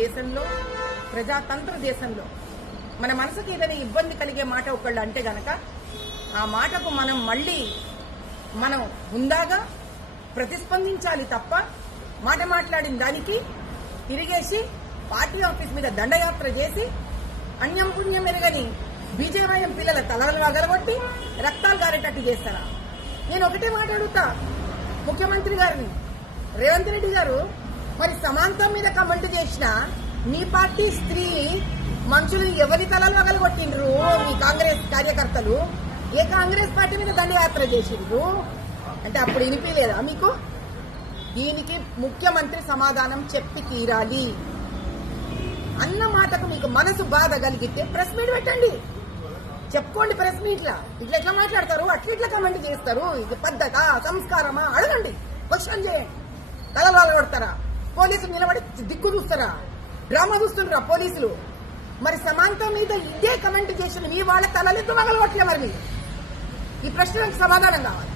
దేశంలో, ప్రజాతంత్ర దేశంలో మన మనసుకి ఏదైనా ఇబ్బంది కలిగే మాట ఒకళ్ళు అంటే గనక ఆ మాటకు మనం హుందాగా ప్రతిస్పందించాలి తప్ప మాట మాట్లాడిన దానికి తిరిగేసి పార్టీ ఆఫీస్ మీద దండయాత్ర చేసి అన్యం పుణ్యం ఎరగని బీజేవైఎం పిల్లల తలలు వగలగొట్టి రక్తాలు గారేటట్టు చేస్తారా? నేను ఒకటే మాట అడుగుతా ముఖ్యమంత్రి గారిని, రేవంత్ రెడ్డి గారు, మరి సమాంతం మీద కమెంట్ చేసిన మీ పార్టీ స్త్రీ మనుషులు ఎవరి తలలు వగలగొట్టిండ్రు? మీ కాంగ్రెస్ కార్యకర్తలు ఏ కాంగ్రెస్ పార్టీ మీద దండయాత్ర చేసిండ్రు అంటే అప్పుడు వినిపించలేదా మీకు? దీనికి ముఖ్యమంత్రి సమాధానం చెప్పి తీరాలి. అన్న మాటకు మీకు మనసు బాధ కలిగితే ప్రెస్ మీట్ పెట్టండి, చెప్పుకోండి. ప్రెస్ మీట్లా ఇట్లా ఎట్లా మాట్లాడతారు, అట్లా కమెంట్ చేస్తారు, ఇది పద్ధత సంస్కారమా అడగండి, క్వశ్చన్ చేయండి. తలలు కొడతారా? పోలీసులు నిలబడి దిక్కు చూస్తారా? డ్రామా చూస్తున్నారా పోలీసులు? మరి సమాంతం మీద ఇదే కమెంట్ చేసిన మీ వాళ్ళ తలలు ఎందుకు మగలగొట్టలే? మరి ఈ ప్రశ్నలకు సమాధానం కావాలి.